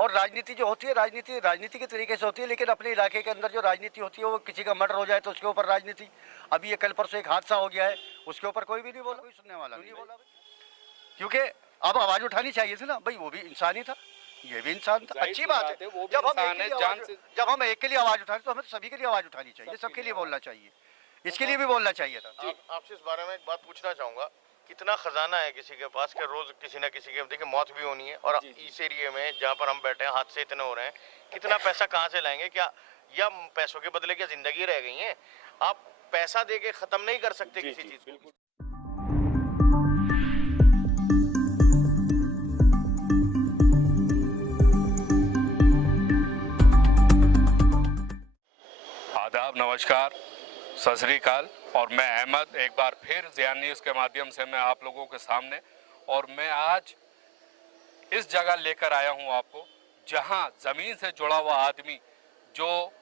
और राजनीति जो होती है, राजनीति के तरीके से होती है, लेकिन अपने इलाके के अंदर जो राजनीति होती है वो किसी का मर्डर हो जाए तो उसके ऊपर राजनीति। अभी ये कल परसों एक हादसा हो गया है, उसके ऊपर कोई भी नहीं बोला, कोई सुनने वाला नहीं बोला, क्योंकि अब आवाज उठानी चाहिए थी ना भाई, वो भी इंसान ही था, ये भी इंसान था। अच्छी बात है, जब हम एक के लिए आवाज उठा रहे तो हमें तो सभी के लिए आवाज उठानी चाहिए, सबके लिए बोलना चाहिए, इसके लिए भी बोलना चाहिए था। आपसे इस बारे में एक बात पूछना चाहूंगा, कितना खजाना है किसी के पास कि रोज किसी ना किसी के देखिए मौत भी होनी है, और इस एरिया में जहाँ पर हम बैठे हैं हादसे इतने हो रहे हैं, कितना पैसा कहाँ से लाएंगे? क्या या पैसों के बदले क्या जिंदगी रह गई है? आप पैसा दे के खत्म नहीं कर सकते किसी चीज को। आदाब, नमस्कार, सत श्री अकाल। और मैं अहमद एक बार फिर ज़िया न्यूज़ के माध्यम से मैं आप लोगों के सामने, और मैं आज इस जगह लेकर आया हूं आपको जहां ज़मीन से जुड़ा हुआ आदमी, जो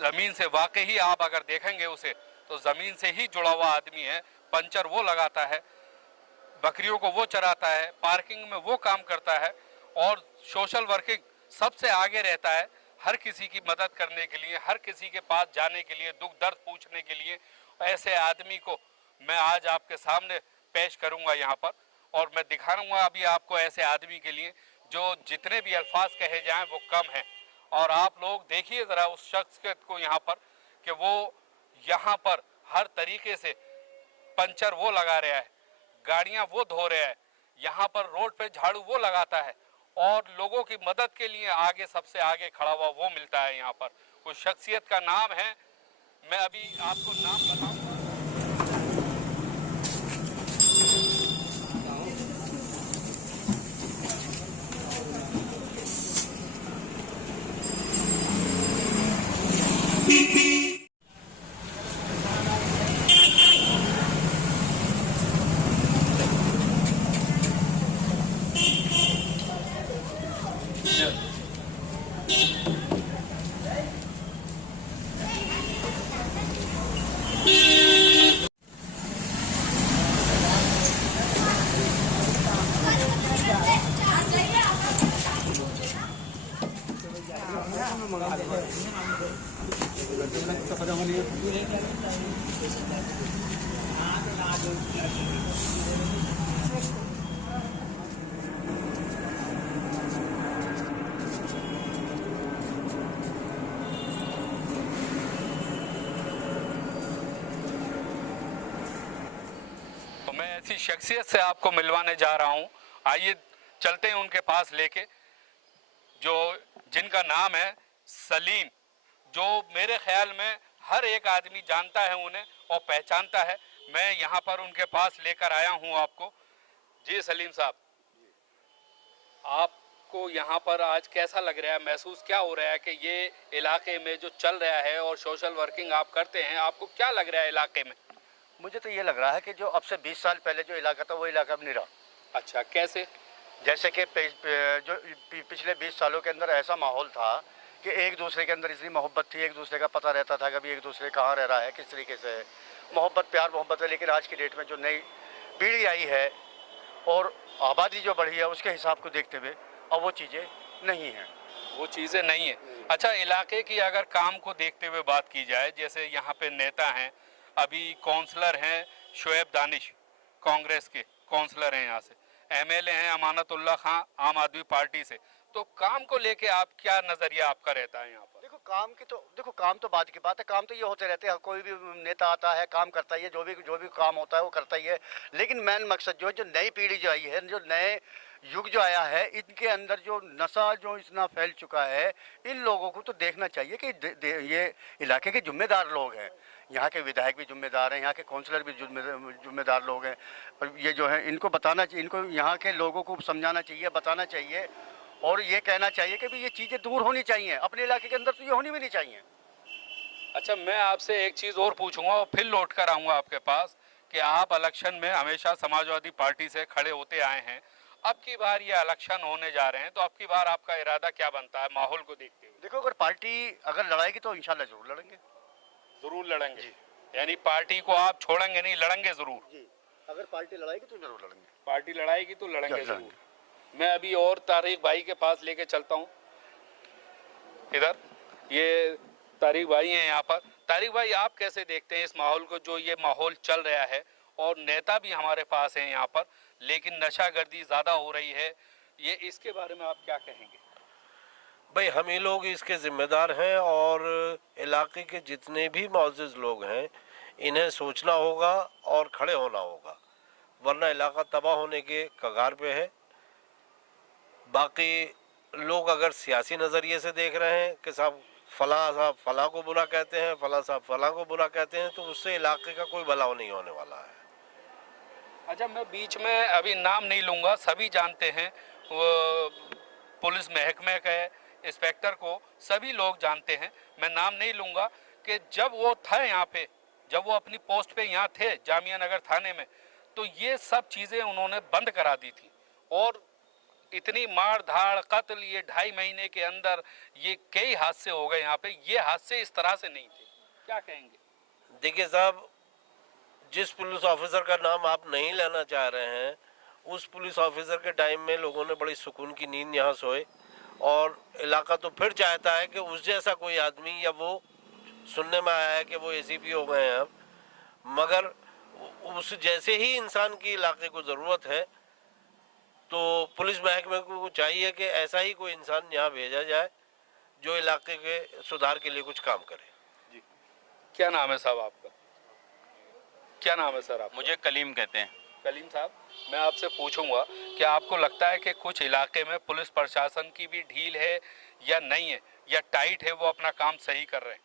ज़मीन से वाकई आप अगर देखेंगे उसे तो ज़मीन से ही जुड़ा हुआ आदमी है। पंचर वो लगाता है, बकरियों को वो चराता है, पार्किंग में वो काम करता है, और सोशल वर्किंग सबसे आगे रहता है हर किसी की मदद करने के लिए, हर किसी के पास जाने के लिए, दुख दर्द पूछने के लिए। ऐसे आदमी को मैं आज आपके सामने पेश करूंगा यहाँ पर, और मैं दिखाऊंगा अभी आपको ऐसे आदमी के लिए जो जितने भी अल्फाज कहे जाएं वो कम हैं। और आप लोग देखिए ज़रा उस शख्स को यहाँ पर कि वो यहाँ पर हर तरीके से पंचर वो लगा रहा है, गाड़ियाँ वो धो रहा है, यहाँ पर रोड पे झाड़ू वो लगाता है, और लोगों की मदद के लिए आगे सबसे आगे खड़ा हुआ वो मिलता है यहाँ पर। उस शख्सियत का नाम है, मैं अभी आपको नाम बताऊंगा। तो मैं ऐसी शख्सियत से आपको मिलवाने जा रहा हूँ, आइए चलते हैं उनके पास लेके, जो जिनका नाम है सलीम, जो मेरे ख्याल में हर एक आदमी जानता है उन्हें और पहचानता है। मैं यहाँ पर उनके पास लेकर आया हूँ आपको। जी सलीम साहब, आपको यहाँ पर आज कैसा लग रहा है, महसूस क्या हो रहा है कि ये इलाके में जो चल रहा है और सोशल वर्किंग आप करते हैं, आपको क्या लग रहा है इलाके में? मुझे तो ये लग रहा है कि जो अब से 20 साल पहले जो इलाका था वो इलाका अब नहीं रहा। अच्छा, कैसे? जैसे कि जो पिछले 20 सालों के अंदर ऐसा माहौल था कि एक दूसरे के अंदर इतनी मोहब्बत थी, एक दूसरे का पता रहता था कभी एक दूसरे कहाँ रह रहा है, किस तरीके से मोहब्बत, प्यार मोहब्बत है। लेकिन आज की डेट में जो नई पीढ़ी आई है और आबादी जो बढ़ी है उसके हिसाब को देखते हुए अब वो चीज़ें नहीं हैं, वो चीज़ें नहीं है। अच्छा, इलाके की अगर काम को देखते हुए बात की जाए, जैसे यहाँ पे नेता हैं, अभी काउंसलर हैं शुएब दानिश, कांग्रेस के काउंसलर हैं यहाँ से, एमएलए हैं अमानतुल्लाह खां आम आदमी पार्टी से, तो काम को लेके आप क्या नज़रिया आपका रहता है यहाँ पर? देखो काम तो बाद की बात है, काम तो ये होते रहते हैं, कोई भी नेता आता है काम करता ही है, जो भी काम होता है वो करता ही है। लेकिन मेन मकसद जो नई पीढ़ी जो आई है, जो नए युग जो आया है, इनके अंदर जो नशा जो इतना फैल चुका है, इन लोगों को तो देखना चाहिए कि ये इलाके के जिम्मेदार लोग हैं, यहाँ के विधायक भी जिम्मेदार हैं, यहाँ के काउंसलर भी जिम्मेदार लोग हैं, और ये जो है इनको बताना चाहिए, इनको यहाँ के लोगों को समझाना चाहिए, बताना चाहिए, और ये कहना चाहिए कि भी ये चीज़ें दूर होनी चाहिए अपने इलाके के अंदर, तो ये होनी भी नहीं चाहिए। अच्छा, मैं आपसे एक चीज़ और पूछूंगा और फिर लौट कर आऊँगा आपके पास कि आप इलेक्शन में हमेशा समाजवादी पार्टी से खड़े होते आए हैं, अब की बार ये इलेक्शन होने जा रहे हैं, तो अब की बार आपका इरादा क्या बनता है माहौल को देखते हुए? देखो, अगर पार्टी अगर लड़ाएगी तो इंशाल्लाह जरूर लड़ेंगे। जरूर लड़ेंगे? यानी पार्टी को आप छोड़ेंगे नहीं, लड़ेंगे जरूर? जी, अगर पार्टी लड़ाएगी तो जरूर लड़ेंगे। पार्टी लड़ाएगी तो लड़ेंगे जरूर। मैं अभी और तारिक भाई के पास लेके चलता हूँ। इधर ये तारिक भाई हैं यहाँ पर। तारिक भाई, आप कैसे देखते हैं इस माहौल को, जो ये माहौल चल रहा है, और नेता भी हमारे पास हैं यहाँ पर, लेकिन नशागर्दी ज़्यादा हो रही है, ये इसके बारे में आप क्या कहेंगे? भाई हम ही लोग इसके जिम्मेदार हैं, और इलाके के जितने भी मौजूद लोग हैं इन्हें सोचना होगा और खड़े होना होगा, वरना इलाका तबाह होने के कगार पे है। बाकी लोग अगर सियासी नज़रिए से देख रहे हैं कि साहब फला को बुरा कहते हैं, फला साहब फला को बुरा कहते हैं, तो उससे इलाके का कोई भला नहीं होने वाला है। अच्छा, मैं बीच में अभी नाम नहीं लूँगा, सभी जानते हैं, वो पुलिस महकमे के इंस्पेक्टर को सभी लोग जानते हैं, मैं नाम नहीं लूँगा, कि जब वो था यहाँ पे, जब वो अपनी पोस्ट पे यहाँ थे जामिया नगर थाने में, तो ये सब चीज़ें उन्होंने बंद करा दी थी, और इतनी मार धाड़ कत्ल ये 2.5 महीने के अंदर ये कई हादसे हो गए यहाँ पे। ये हादसे इस तरह से नहीं थे, क्या कहेंगे? देखिए साहब, जिस पुलिस ऑफिसर का नाम आप नहीं लेना चाह रहे हैं, उस पुलिस ऑफिसर के टाइम में लोगों ने बड़ी सुकून की नींद यहाँ सोए, और इलाका तो फिर चाहता है कि उस जैसा कोई आदमी, या वो सुनने में आया है कि वो एसीपी हो गए हैं अब, मगर उस जैसे ही इंसान की इलाके को ज़रूरत है, तो पुलिस महकमे को चाहिए कि ऐसा ही कोई इंसान यहाँ भेजा जाए जो इलाके के सुधार के लिए कुछ काम करे। जी, क्या नाम है साहब आपका? क्या नाम है सर आप? मुझे कलीम कहते हैं। कलीम साहब, मैं आपसे पूछूंगा कि आपको लगता है कि कुछ इलाके में पुलिस प्रशासन की भी ढील है या नहीं है, या टाइट है, वो अपना काम सही कर रहे हैं?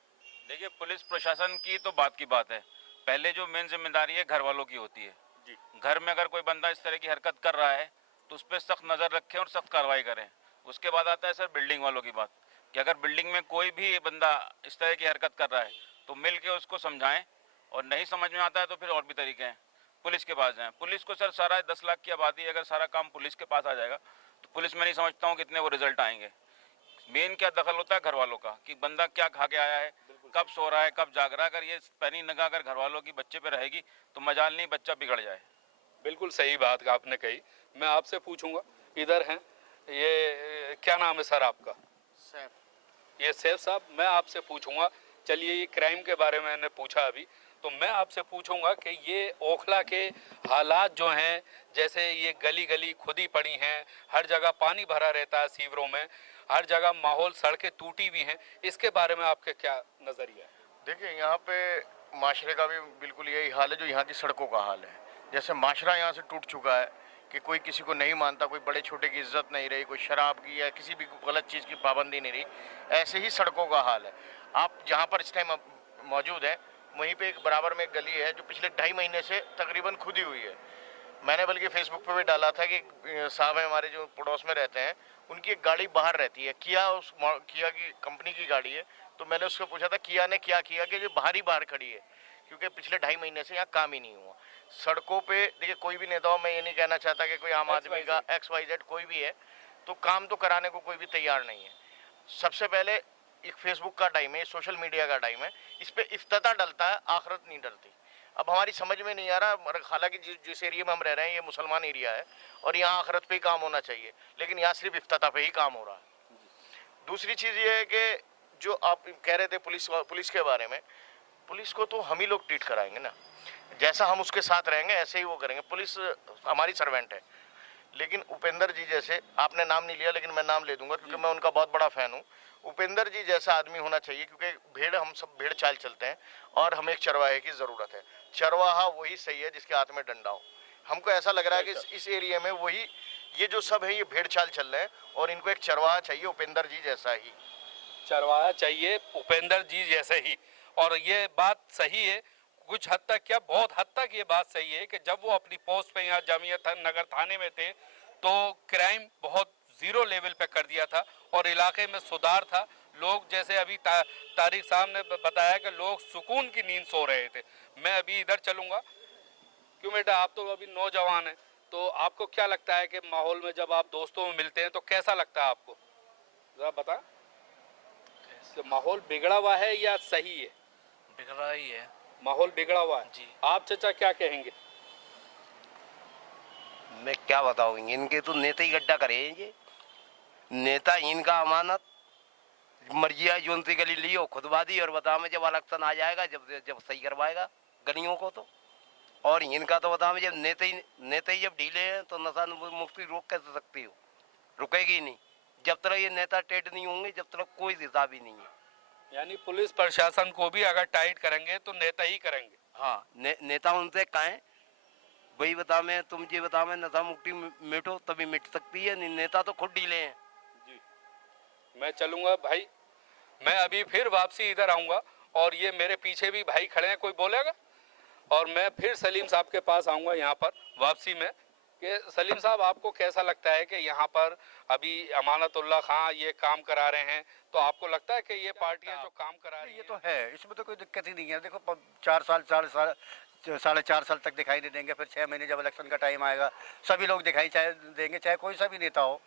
देखिए, पुलिस प्रशासन की तो बात की बात है, पहले जो मेन जिम्मेदारी है घर वालों की होती है जी। घर में अगर कोई बंदा इस तरह की हरकत कर रहा है तो उस पर सख्त नज़र रखें और सख्त कार्रवाई करें। उसके बाद आता है सर बिल्डिंग वालों की बात, कि अगर बिल्डिंग में कोई भी बंदा इस तरह की हरकत कर रहा है तो मिल के उसको समझाएं, और नहीं समझ में आता है तो फिर और भी तरीके हैं, पुलिस के पास जाएं। पुलिस को सर सारा 10 लाख की आबादी, अगर सारा काम पुलिस के पास आ जाएगा तो पुलिस में नहीं समझता हूँ कितने वो रिजल्ट आएंगे। मेन क्या दखल होता है घर वालों का, कि बंदा क्या खा के आया है, कब सो रहा है, कब जाग रहा है। अगर ये पैनी निगाह अगर घर वालों की बच्चे पे रहेगी तो मजाल नहीं बच्चा बिगड़ जाए। बिल्कुल सही बात आपने कही। मैं आपसे पूछूंगा, इधर हैं, ये क्या नाम है सर आपका? सैफ। ये सैफ साहब, मैं आपसे पूछूंगा, चलिए ये क्राइम के बारे में मैंने पूछा अभी, तो मैं आपसे पूछूंगा कि ये ओखला के हालात जो हैं, जैसे ये गली गली खुदी पड़ी हैं, हर जगह पानी भरा रहता है सीवरों में, हर जगह माहौल, सड़कें टूटी हुई हैं, इसके बारे में आपके क्या नज़रिया है? देखिए, यहाँ पे माशरे का भी बिल्कुल यही हाल है जो यहाँ की सड़कों का हाल है। जैसे माशरा यहाँ से टूट चुका है कि कोई किसी को नहीं मानता, कोई बड़े छोटे की इज्जत नहीं रही, कोई शराब की या किसी भी गलत चीज़ की पाबंदी नहीं रही। ऐसे ही सड़कों का हाल है। आप जहाँ पर इस टाइम मौजूद हैं, वहीं पे एक बराबर में एक गली है जो पिछले 2.5 महीने से तकरीबन खुदी हुई है। मैंने बल्कि फेसबुक पे भी डाला था कि साहब है हमारे जो पड़ोस में रहते हैं, उनकी एक गाड़ी बाहर रहती है, किया की कंपनी की गाड़ी है। तो मैंने उसको पूछा था किया ने क्या किया कि जो बाहर खड़ी है, क्योंकि पिछले 2.5 महीने से यहाँ काम ही नहीं हुआ। सड़कों पे देखिए, कोई भी नेता हो, मैं ये नहीं कहना चाहता कि कोई आम आदमी का XYZ कोई भी है, तो काम तो कराने को कोई भी तैयार नहीं है। सबसे पहले एक फेसबुक का टाइम है, सोशल मीडिया का टाइम है, इस पे इफ्तिताह डलता है, आखिरत नहीं डलती। अब हमारी समझ में नहीं आ रहा, हालांकि जिस एरिया में हम रह रहे हैं ये मुसलमान एरिया है और यहाँ आखिरत पे ही काम होना चाहिए, लेकिन यहाँ सिर्फ इफ्तिताह पे ही काम हो रहा है। दूसरी चीज़ ये है कि जो आप कह रहे थे पुलिस के बारे में, पुलिस को तो हम ही लोग ट्रीट कराएंगे ना, जैसा हम उसके साथ रहेंगे ऐसे ही वो करेंगे। पुलिस हमारी सर्वेंट है, लेकिन उपेंद्र जी जैसे, आपने नाम नहीं लिया लेकिन मैं नाम ले दूंगा क्योंकि मैं उनका बहुत बड़ा फ़ैन हूँ। उपेंद्र जी जैसा आदमी होना चाहिए, क्योंकि हम सब भेड़ चाल चलते हैं और हमें एक चरवाहे की ज़रूरत है। चरवाहा वही सही है जिसके हाथ में डंडा हो। हमको ऐसा लग रहा है कि इस एरिया में वही, ये जो सब है ये भेड़ चाल चल रहे हैं और इनको एक चरवाहा चाहिए उपेंद्र जी जैसा ही। चरवाहा चाहिए उपेंद्र जी जैसे ही। और ये बात सही है कुछ हद तक, क्या बहुत हद तक ये बात सही है कि जब वो अपनी पोस्ट पे यहाँ जामिया नगर थाने में थे तो क्राइम बहुत जीरो लेवल पे कर दिया था और इलाके में सुधार था। लोग जैसे अभी तारिक साहब ने बताया कि लोग सुकून की नींद सो रहे थे। मैं अभी इधर चलूँगा, क्यों बेटा, आप तो अभी नौजवान हैं, तो आपको क्या लगता है कि माहौल में जब आप दोस्तों में मिलते हैं तो कैसा लगता है आपको, ज़रा बता। तो माहौल बिगड़ा हुआ है या सही है? बिगड़ा ही है। माहौल बिगड़ा हुआ है जी। आप चाचा क्या कहेंगे? मैं क्या बताऊँ, इनके तो नेता ही गड्ढा करे हैं ये। नेता इनका अमानत मर्जिया जोनती गली लियो खुदवादी और बता में जब इलेक्शन आ जाएगा, जब सही करवाएगा गलियों को तो। और इनका तो बता में जब नेता ही जब ढीले हैं तो नशा मुक्ति रोक कैसे सकती हो? रुकेगी नहीं जब तक ये नेता टेढ़ नहीं होंगे, जब तक कोई हिसाब ही नहीं है। यानी पुलिस प्रशासन को भी अगर टाइट करेंगे तो नेता ही करेंगे। हाँ, नेता उनसे कहें वही बता में तुम ये बता में नशा मुक्ति मिटो तभी मिट सकती है, नहीं नेता तो खुद ढीले हैं। जी मैं चलूंगा भाई, मैं अभी फिर वापसी इधर आऊंगा और ये मेरे पीछे भी भाई खड़े हैं, कोई बोलेगा? और मैं फिर सलीम साहब के पास आऊंगा यहाँ पर वापसी में कि सलीम साहब आपको कैसा लगता है कि यहाँ पर अभी अमानतुल्लाह खां ये काम करा रहे हैं, तो आपको लगता है कि ये पार्टियां जो काम करा रही ये तो है, इसमें तो कोई दिक्कत ही नहीं है। देखो 4.5 साल तक दिखाई नहीं देंगे, फिर 6 महीने जब इलेक्शन का टाइम आएगा सभी लोग दिखाई देंगे, चाहे कोई सा भी नेता हो।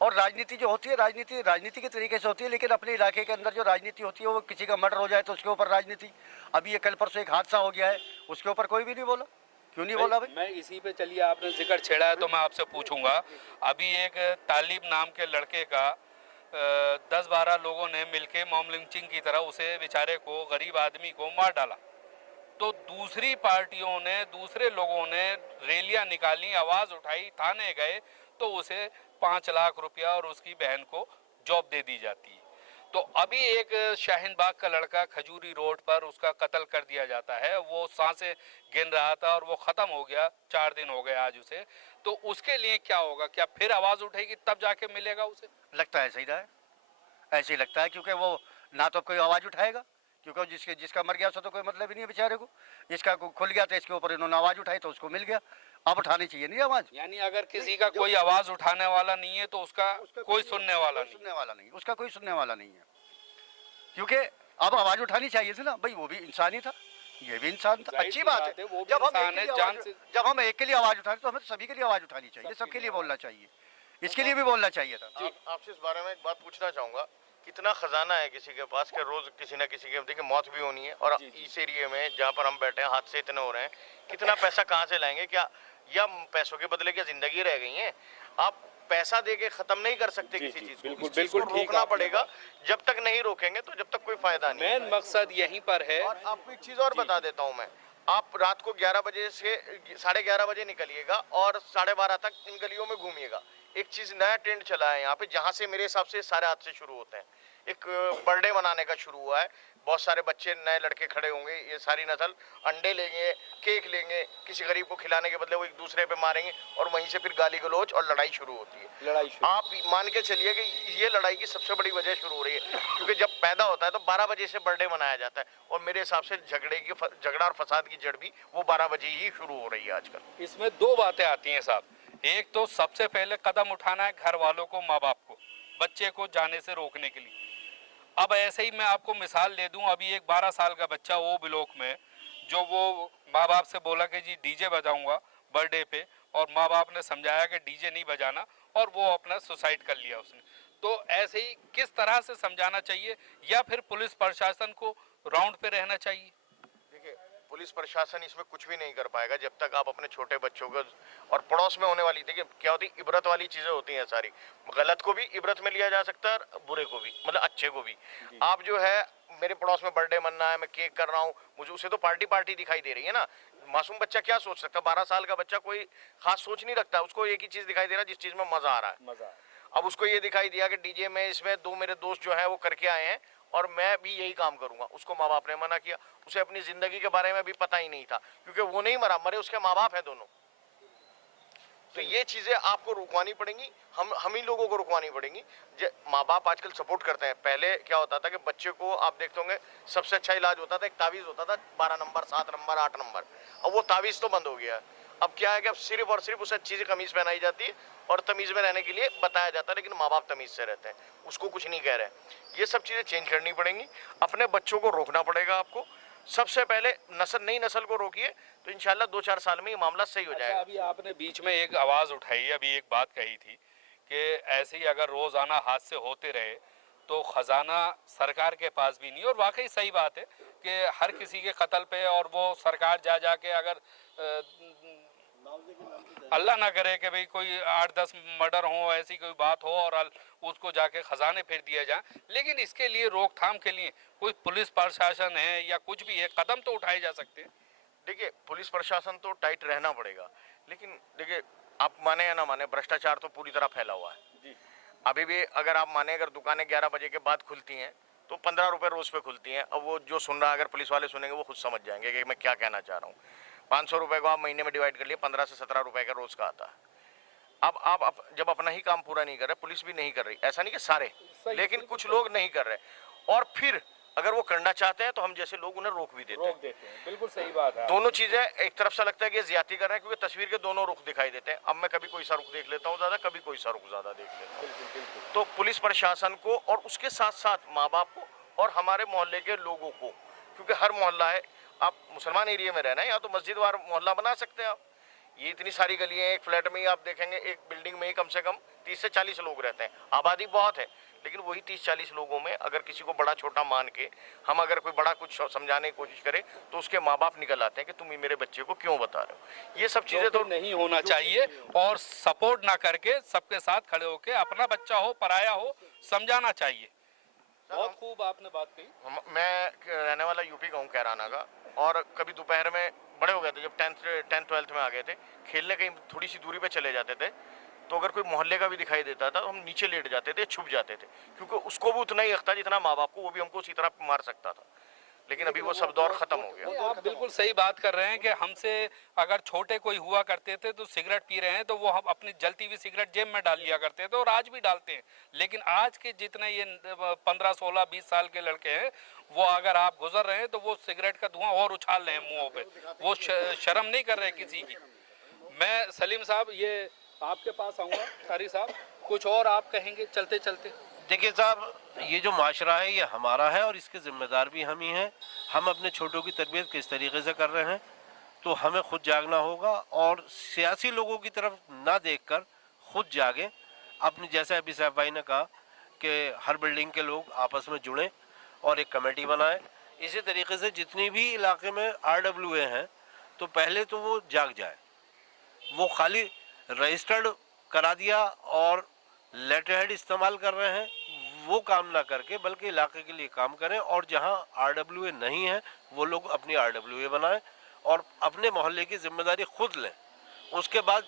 और राजनीति जो होती है, राजनीति के तरीके से होती है, लेकिन अपने इलाके के अंदर जो राजनीति होती है वो किसी का मर्डर हो जाए तो उसके ऊपर राजनीति। अभी ये कल परसों एक हादसा हो गया है, उसके ऊपर कोई भी नहीं बोला। क्यों नहीं बोला भाई? मैं इसी पे, चलिए आपने जिक्र छेड़ा है तो मैं आपसे पूछूंगा। अभी एक तालिब नाम के लड़के का 10-12 लोगों ने मिलके मॉब लिंचिंग की तरह उसे बेचारे को, गरीब आदमी को मार डाला। तो दूसरी पार्टियों ने, दूसरे लोगों ने रैलियां निकाली, आवाज उठाई, थाने गए तो उसे 5 लाख रुपया और उसकी बहन को जॉब दे दी जाती है। तो अभी एक शाहीन बाग का लड़का खजूरी रोड पर उसका कत्ल कर दिया जाता है, वो सांसें गिन रहा था और वो ख़त्म हो गया, 4 दिन हो गए आज उसे। तो उसके लिए क्या होगा? क्या फिर आवाज़ उठेगी तब जाके मिलेगा उसे? लगता है सही रहा है, ऐसे ही लगता है, क्योंकि वो ना तो कोई आवाज़ उठाएगा, क्योंकि जिसका मर गया उसका तो कोई मतलब ही नहीं है बेचारे को। इसका खुल गया तो इसके ऊपर इन्होंने आवाज़ उठाई तो उसको मिल गया। अब उठानी चाहिए नहीं आवाज़। यानी अगर किसी का कोई आवाज़ उठाने वाला नहीं है तो उसका कोई सुनने वाला नहीं। उसका कोई सुनने वाला नहीं है, क्योंकि अब आवाज़ उठानी चाहिए थी ना भाई, वो भी इंसान ही था, ये भी इंसान था। अच्छी बात है, जब हम एक के लिए आवाज़ उठाते तो हमें सभी के लिए आवाज़ उठानी चाहिए, सबके लिए बोलना चाहिए, इसके लिए भी बोलना चाहिए था। आपसे इस बारे में एक बात पूछना चाहूंगा, कितना खजाना है किसी के पास कि रोज किसी ना किसी के देखिए मौत भी होनी है, और इस एरिया में जहाँ पर हम बैठे हैं हादसे इतने हो रहे हैं, कितना पैसा कहाँ से लाएंगे? क्या या पैसों के बदले क्या जिंदगी रह गई है? आप पैसा देके खत्म नहीं कर सकते किसी चीज को, इस चीज को रोकना पड़ेगा। जब तक नहीं रोकेंगे तो जब तक कोई फायदा नहीं। मेन मकसद यहीं पर है। और आपको एक चीज और बता देता हूँ मैं, आप रात को 11 बजे से 11:30 बजे निकलिएगा और 12:30 तक इन गलियों में घूमिएगा। एक चीज नया ट्रेंड चला है यहाँ पे, जहाँ से मेरे हिसाब से सारे हादसे शुरू होते हैं। एक बर्थडे मनाने का शुरू हुआ है, बहुत सारे बच्चे नए लड़के खड़े होंगे, ये सारी नस्ल अंडे लेंगे, केक लेंगे, किसी गरीब को खिलाने के बदले वो एक दूसरे पे मारेंगे और वहीं से फिर गाली गलौज और लड़ाई शुरू होती है। आप मान के चलिए कि ये लड़ाई की सबसे बड़ी वजह शुरू हो रही है, क्योंकि जब पैदा होता है तो 12 बजे से बर्थडे मनाया जाता है, और मेरे हिसाब से झगड़ा और फसाद की जड़ भी वो 12 बजे ही शुरू हो रही है आजकल। इसमें 2 बातें आती हैं साहब। एक तो सबसे पहले कदम उठाना है घर वालों को, माँ बाप को, बच्चे को जाने से रोकने के लिए। अब ऐसे ही मैं आपको मिसाल दे दूं, अभी एक 12 साल का बच्चा वो ब्लॉक में, जो वो माँ बाप से बोला कि जी डीजे बजाऊंगा बर्थडे पे, और माँ बाप ने समझाया कि डीजे नहीं बजाना, और वो अपना सुसाइड कर लिया उसने। तो ऐसे ही किस तरह से समझाना चाहिए, या फिर पुलिस प्रशासन को राउंड पे रहना चाहिए? पुलिस प्रशासन इसमें कुछ भी नहीं कर पाएगा जब तक आप अपने छोटे बच्चों को, और पड़ोस में होने वाली, देखिए क्या होती है, इबरत वाली चीजें होती हैं सारी। गलत को भी इबरत में लिया जा सकता है और बुरे को भी, मतलब अच्छे को भी। आप जो है मेरे पड़ोस में बर्थडे मनना है, मैं केक कर रहा हूँ, मुझे उसे तो पार्टी दिखाई दे रही है ना। मासूम बच्चा क्या सोच सकता है? 12 साल का बच्चा कोई खास सोच नहीं रखता, उसको एक ही चीज दिखाई दे रहा है जिस चीज में मजा आ रहा है। अब उसको ये दिखाई दिया कि डीजे में इसमें 2 मेरे दोस्त जो है वो करके आए हैं और मैं भी यही काम करूंगा। उसको माँ बाप ने मना किया, उसे अपनी जिंदगी के बारे में भी पता ही नहीं था, क्योंकि वो नहीं मरा, मरे उसके माँ बाप हैं दोनों। तो ये चीजें आपको रुकवानी पड़ेंगी, हम ही लोगों को रुकवानी पड़ेंगी। माँ बाप आजकल सपोर्ट करते हैं। पहले क्या होता था कि बच्चे को आप देखते होंगे सबसे अच्छा इलाज होता था, एक तावीज होता था, 12 नंबर, 7 नंबर, 8 नंबर। अब वो तावीज तो बंद हो गया। अब क्या है कि अब सिर्फ और सिर्फ उसे अच्छी सी कमीज पहनाई जाती है और तमीज में रहने के लिए बताया जाता है, लेकिन माँ बाप तमीज से रहते हैं, उसको कुछ नहीं कह रहे। ये सब चीजें चेंज करनी पड़ेंगी, अपने बच्चों को रोकना पड़ेगा आपको। सबसे पहले नई नस्ल को रोकिए तो इंशाल्लाह 2-4 साल में ये मामला सही हो जाएगा। अभी आपने बीच में एक आवाज उठाई, अभी एक बात कही थी कि ऐसे ही अगर रोजाना हादसे होते रहे तो खजाना सरकार के पास भी नहीं। और वाकई सही बात है कि हर किसी के कत्ल पे और वो सरकार जा के अगर अल्लाह ना करे कि भाई कोई 8-10 मर्डर हो, ऐसी कोई बात हो और उसको जाके खजाने फेर दिया जाए, लेकिन इसके लिए रोकथाम के लिए कोई पुलिस प्रशासन है या कुछ भी है, कदम तो उठाए जा सकते हैं। देखिए, पुलिस प्रशासन तो टाइट रहना पड़ेगा, लेकिन देखिए आप माने या ना माने, भ्रष्टाचार तो पूरी तरह फैला हुआ है। अभी भी अगर आप माने, अगर दुकानें 11 बजे के बाद खुलती हैं तो 15 रुपए रोज पे खुलती हैं। अब वो जो सुन रहा है, अगर पुलिस वाले सुनेंगे वो खुद समझ जाएंगे कि मैं क्या कहना चाह रहा हूँ। 500 रुपए को आप महीने में डिवाइड कर लिए, 15 से 17 रुपए का रोज का आता है। अब आप जब अपना ही काम पूरा नहीं कर रहे, पुलिस भी नहीं कर रही, ऐसा नहीं कि सारे, लेकिन कुछ लोग नहीं कर रहे, और फिर अगर वो करना चाहते हैं तो हम जैसे लोग उन्हें रोक भी देते हैं। बिल्कुल सही बात है। दोनों चीजें, एक तरफ से लगता है कि ज्यादती कर रहे हैं क्योंकि तस्वीर के दोनों रुख दिखाई देते हैं। अब मैं कभी कोई सा रुख देख लेता हूँ ज्यादा, कभी कोई सा रुख ज्यादा देख लेता हूँ। तो पुलिस प्रशासन को और उसके साथ साथ माँ बाप को और हमारे मोहल्ले के लोगों को, क्योंकि हर मोहल्ला है, आप मुसलमान एरिया में रहना है या तो मस्जिद वार मोहल्ला बना सकते हैं आप। ये इतनी सारी गली है, एक फ्लैट में ही आप देखेंगे, एक बिल्डिंग में ही कम से कम 30 से 40 लोग रहते हैं, आबादी बहुत है, लेकिन वही 30-40 लोगों में अगर किसी को बड़ा छोटा मान के हम अगर कोई बड़ा कुछ समझाने की कोशिश करें तो उसके माँ बाप निकल आते हैं कि तुम मेरे बच्चे को क्यों बता रहे हो। ये सब चीजें तो नहीं होना चाहिए, और सपोर्ट ना करके सबके साथ खड़े होके, अपना बच्चा हो पराया हो, समझाना चाहिए। बहुत खूब आपने बात कही। मैं रहने वाला यूपी का हूँ, कैराना का, और कभी दोपहर में बड़े हो गए थे, जब 10th 12th में आ गए थे, खेलने कहीं थोड़ी सी दूरी पे चले जाते थे, तो अगर कोई मोहल्ले का भी दिखाई देता था तो हम नीचे लेट जाते थे, छुप जाते थे, क्योंकि उसको भी उतना ही अख्ता जितना माँ बाप को, वो भी हमको उसी तरह मार सकता था। लेकिन अभी वो सब दौर खत्म हो गया। आप बिल्कुल सही बात कर रहे हैं कि हमसे अगर छोटे कोई हुआ करते थे तो सिगरेट पी रहे हैं तो वो हम अपनी जलती हुई सिगरेट जेब में डाल लिया करते थे, और आज भी डालते हैं। लेकिन आज के जितने ये 15, 16, 20 साल के लड़के हैं, वो अगर आप गुजर रहे हैं तो वो सिगरेट का धुआं और उछाल रहे हैं मुंहों पे, वो शर्म नहीं कर रहे किसी की। मैं सलीम साहब, ये आपके पास आऊँगा, कारी साहब कुछ और आप कहेंगे चलते चलते? देखिए साहब, ये जो माशरा है ये हमारा है और इसके जिम्मेदार भी हम ही हैं। हम अपने छोटों की तरबियत किस तरीके से कर रहे हैं, तो हमें खुद जागना होगा, और सियासी लोगों की तरफ ना देखकर खुद जागें। अपनी, जैसे अभी साहब भाई ने कहा कि हर बिल्डिंग के लोग आपस में जुड़ें और एक कमेटी बनाएं। इसी तरीके से जितनी भी इलाके में RWA हैं, तो पहले तो वो जाग जाए। वो खाली रजिस्टर्ड करा दिया और लेटर हेड इस्तेमाल कर रहे हैं, वो काम ना करके बल्कि इलाके के लिए काम करें, और जहां RWA नहीं है वो लोग अपनी RWA बनाएं और अपने मोहल्ले की जिम्मेदारी खुद लें। उसके बाद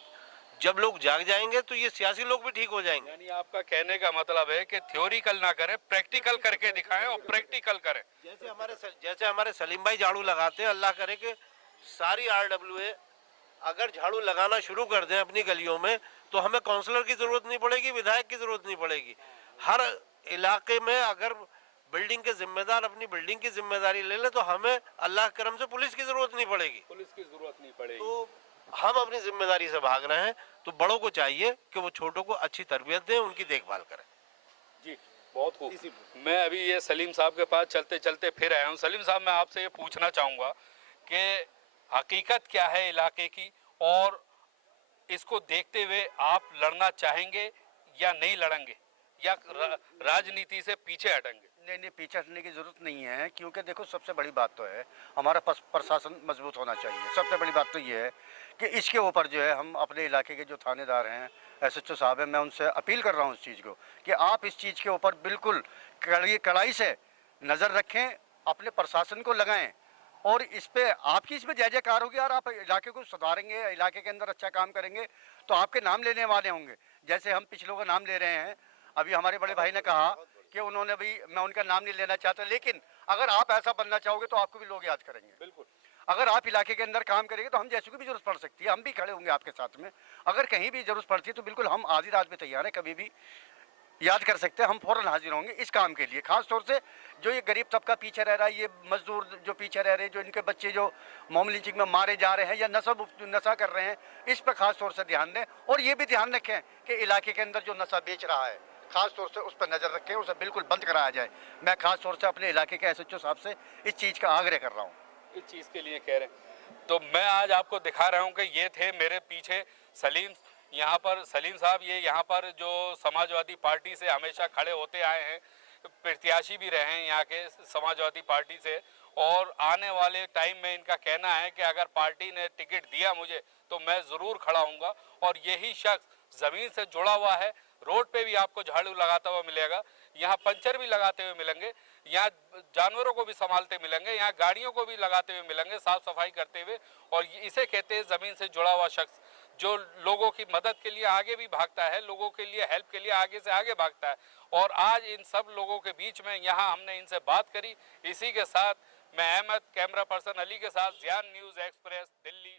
जब लोग जाग जाएंगे तो ये सियासी लोग भी ठीक हो जाएंगे। यानी आपका कहने का मतलब है कि थ्योरिकल ना करें, प्रैक्टिकल करके दिखाएं और प्रैक्टिकल करें। जैसे हमारे सलीम भाई झाड़ू लगाते हैं, अल्लाह करे कि सारी RWA अगर झाड़ू लगाना शुरू कर दें अपनी गलियों में, तो हमें काउंसलर की जरूरत नहीं पड़ेगी, विधायक की जरूरत नहीं पड़ेगी। हर इलाके में अगर बिल्डिंग के जिम्मेदार अपनी बिल्डिंग की जिम्मेदारी ले लें तो हमें अल्लाह करम से पुलिस की जरूरत नहीं पड़ेगी। पुलिस की जरूरत नहीं पड़ेगी। तो हम अपनी जिम्मेदारी से भाग रहे हैं, तो बड़ों को चाहिए कि वो छोटों को अच्छी तरबियत दें, उनकी देखभाल करें। जी, बहुत खूब। मैं अभी ये सलीम साहब के पास चलते चलते फिर आया हूँ। सलीम साहब, मैं आपसे ये पूछना चाहूँगा कि हकीकत क्या है इलाके की, और इसको देखते हुए आप लड़ना चाहेंगे या नहीं लड़ेंगे, या राजनीति से पीछे हटेंगे? नहीं, पीछे हटने की जरूरत नहीं है, क्योंकि देखो सबसे बड़ी बात तो है हमारा प्रशासन मजबूत होना चाहिए। सबसे बड़ी बात तो ये है कि इसके ऊपर जो है हम अपने इलाके के जो थानेदार हैं, SHO साहब हैं, मैं उनसे अपील कर रहा हूँ इस चीज़ को कि आप इस चीज़ के ऊपर बिल्कुल कड़ाई से नज़र रखें, अपने प्रशासन को लगाएं, और इस पे आपकी इसमें जय जयकार होगी। यार आप इलाके को सुधारेंगे, इलाके के अंदर अच्छा काम करेंगे तो आपके नाम लेने वाले होंगे। जैसे हम पिछलों का नाम ले रहे हैं, अभी हमारे बड़े भाई ने कहा कि उन्होंने भी, मैं उनका नाम नहीं लेना चाहता, लेकिन अगर आप ऐसा बनना चाहोगे तो आपको भी लोग याद करेंगे। बिल्कुल। अगर आप इलाके के अंदर काम करेंगे तो हम जैसे की भी जरूरत पड़ सकती है, हम भी खड़े होंगे आपके साथ में। अगर कहीं भी जरूरत पड़ती है तो बिल्कुल हम आधी रात में तैयार हैं, कभी भी याद कर सकते हैं, हम फौरन हाजिर होंगे इस काम के लिए। खास तौर से जो ये गरीब तबका पीछे रह रहा है, ये मजदूर जो पीछे रह रहे हैं, जो इनके बच्चे जो मोम लिंचिंग में मारे जा रहे हैं या नशा कर रहे हैं, इस पर खास तौर से ध्यान दें। और ये भी ध्यान रखें कि इलाके के अंदर जो नशा बेच रहा है, खास तौर से उस पर नज़र रखें, उसे बिल्कुल बंद कराया जाए। मैं खास तौर से अपने इलाके के SHO साहब से इस चीज़ का आग्रह कर रहा हूँ। इस चीज़ के लिए कह रहे हैं। तो मैं आज आपको दिखा रहा हूँ कि ये थे मेरे पीछे सलीम, यहाँ पर सलीम साहब, ये यहाँ पर जो समाजवादी पार्टी से हमेशा खड़े होते आए हैं, प्रत्याशी भी रहे हैं यहाँ के समाजवादी पार्टी से, और आने वाले टाइम में इनका कहना है कि अगर पार्टी ने टिकट दिया मुझे तो मैं ज़रूर खड़ा हूँगा। और यही शख्स ज़मीन से जुड़ा हुआ है। रोड पे भी आपको झाड़ू लगाता हुआ मिलेगा, यहाँ पंचर भी लगाते हुए मिलेंगे, यहाँ जानवरों को भी संभालते मिलेंगे, यहाँ गाड़ियों को भी लगाते हुए मिलेंगे, साफ सफाई करते हुए। और इसे कहते हैं ज़मीन से जुड़ा हुआ शख्स, जो लोगों की मदद के लिए आगे भी भागता है, लोगों के लिए हेल्प के लिए आगे से आगे भागता है। और आज इन सब लोगों के बीच में यहाँ हमने इनसे बात करी। इसी के साथ मैं अहमद, कैमरा पर्सन अली के साथ, ज़ियान न्यूज़ एक्सप्रेस, दिल्ली।